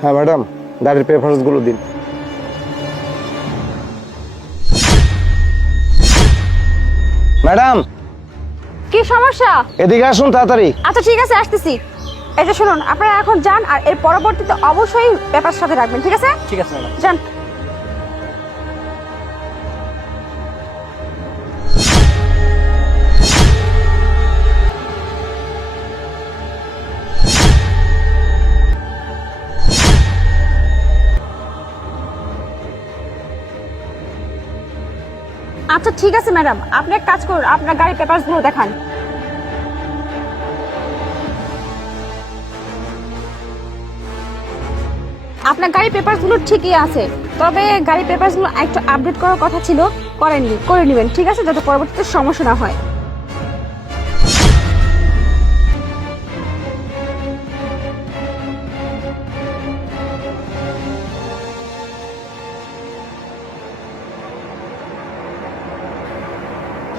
হ্যাঁ ম্যাডাম, গাড়ির পেপারস গুলো দিন। ম্যাডাম, কি সমস্যা? এদিকে আসুন তাড়াতাড়ি। আচ্ছা ঠিক আছে, আসতেছি। এই যে শুনুন, আপনারা এখন যান, আর এর পরবর্তীতে অবশ্যই পেপার সাথে রাখবেন, ঠিক আছে? ঠিক আছে ম্যাডাম। যান। আচ্ছা ঠিক আছে ম্যাডাম, আপনি এক কাজ করুন, আপনার গাড়ির পেপারসগুলো দেখান। আপনার গাড়ির পেপারসগুলো ঠিকই আছে, তবে গাড়ির পেপারসগুলো একটু আপডেট করার কথা ছিল, করেননি। করে নেবেন, ঠিক আছে, যাতে পরবর্তীতে সমস্যা না হয়।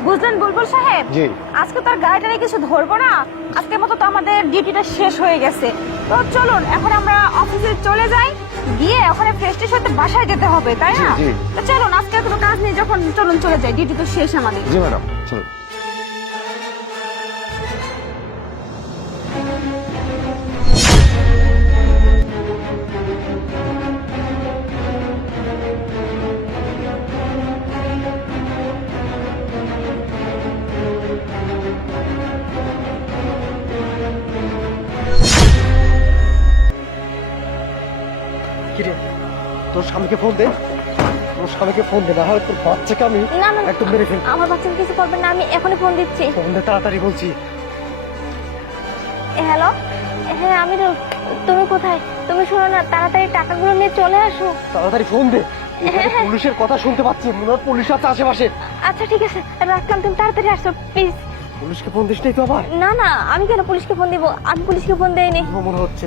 বুঝলেন বুলবুল সাহেব? জি। আজকে তো আর গাড়িটা নিয়ে কিছু ধরবো না, আজকের মতো তো আমাদের ডিউটিটা শেষ হয়ে গেছে। তো চলুন এখন আমরা অফিসে চলে যাই, গিয়ে ওখানে ফ্রেশ ট্রেশ হতে বাসায় যেতে হবে, তাই না? জি, জি। তো চলুন, আজকে আর কোনো কাজ নেই যখন, চলুন চলে যাই, ডিউটি তো শেষ আমাদের। জি ম্যাডাম, চলুন। কিরে, তোর স্বামীকে ফোন দে, তোর স্বামীকে ফোন দে, না হয় তোর বাচ্চাকে আমি না না, একদম মেরে ফেলবো। আমার বাচ্চাকে কিছু করবেন না, আমি এখনই ফোন দিচ্ছি। ফোন দে তাড়াতাড়ি বলছি। হ্যালো, হ্যাঁ আমি তো। তুমি কোথায়? তুমি শোনো না, তাড়াতাড়ি টাকাগুলো নিয়ে চলে আসো। তাড়াতাড়ি ফোন দে, এখানে হ্যাঁ। পুলিশের কথা শুনতে পাচ্ছি, মনে হয় পুলিশ আছে আশেপাশে। আচ্ছা ঠিক আছে, রাখলাম, তুমি তাড়াতাড়ি আসো প্লিজ। পুলিশকে ফোন দিস নাই তো আবার? না না, আমি কেন পুলিশকে ফোন দিব? আমি পুলিশকে ফোন দেইনি। আমার মনে হচ্ছে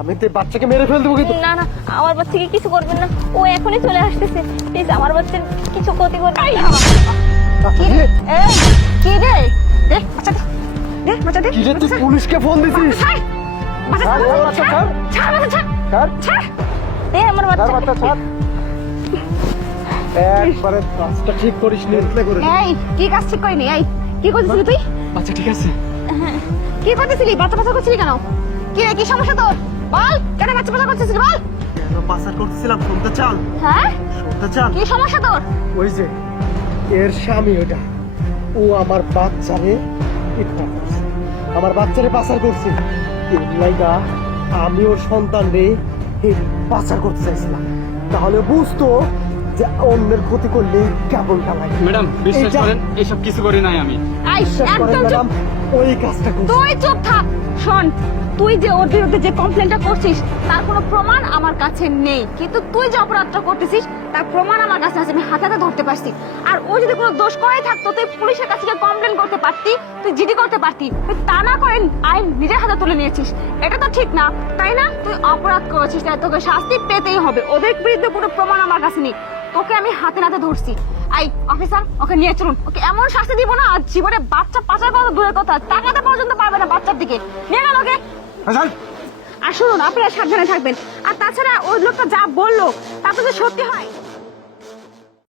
আমি তো এই বাচ্চাকে মেরে ফেল দেবো কিন্তু। না না, আমার বাচ্চাকে কিছু করবেন না, ও এখনই চলে আসতেছে, প্লিজ আমার বাচ্চার কিছু ক্ষতি করবেন না। কি রে? এই, কি রে? দে বাচ্চা, দে দে বাচ্চা, দে কি রে, তুই বাচ্চা, পুলিশকে ফোন দিছিস? ছাড় বাচ্চা, ছাড়, ছাড়, বাচ্চা, ছাড়, ছাড়। ছাড় বাচ্চা, ছাড়, ছাড়, ছাড়। দে আমার ছাড় বাচ্চা। বাচ্চা, ছাড়। একবারে কাজটা ঠিক করিস নি। এই কি কাজ ঠিক করিনি? এই কি করছিলি তুই? বাচ্চা ঠিক আছে? কি করতেছিলি? বাচ্চা বাচ্চা করছিলি কেন? কি রে, কি সমস্যা তোর? বল, কেন বাচ্চা বাচ্চা করতেছিলি বল? কেন পাচার করতেছিলাম শুনতে চান? হ্যাঁ, শুনতে চান? কি সমস্যা তোর? ওই যে এর স্বামী ওটা, ও আমার বাচ্চারে কিডন্যাপ করছে, আমার বাচ্চারে পাচার করছে। এর লাইগা আমি ওর সন্তান রে পাচার করতে চাইছিলাম, তাহলে বুঝতো যে অন্যের ক্ষতি করলে কেমনটা লাগে। ম্যাডাম বিশ্বাস এইটা- করেন, এসব কিছু করি নাই আমি। এই বিশ্বাস করেন একদম চুপ। ম্যাডাম, ওই কাজটা করছে। তুই চুপ থাক। শোন, তুই যে ওর বিরুদ্ধে যে কমপ্লেনটা করছিস তার কোনো প্রমাণ আমার কাছে নেই, কিন্তু তুই যে অপরাধটা করতেছিস তার প্রমাণ আমার কাছে আছে, আমি হাতে হাতে ধরতে পারছি। আর ও যদি কোনো দোষ করেই থাকতো তুই পুলিশের কাছে গিয়ে কমপ্লেন করতে পারতি, তুই জিডি করতে পারতি। তুই তা না করে আইন নিজের হাতে তুলে নিয়েছিস, এটা তো ঠিক না, তাই না? তুই অপরাধ করেছিস, তাই তোকে শাস্তি পেতেই হবে। ওদের বিরুদ্ধে কোনো প্রমাণ আমার কাছে নেই, তোকে আমি হাতে নাতে ধরছি। এই অফিসার, ওকে নিয়ে চলুন, ওকে এমন শাস্তি দিব না, আজ জীবনে বাচ্চা পাচার করা দূরের কথা, তাকাতে পর্যন্ত পারবে না বাচ্চার দিকে। নিয়ে গেল ওকে। আর শুনুন, আপনারা সাবধানে থাকবেন। আর তাছাড়া ওই লোকটা যা বললো তা তো সত্যি হয়।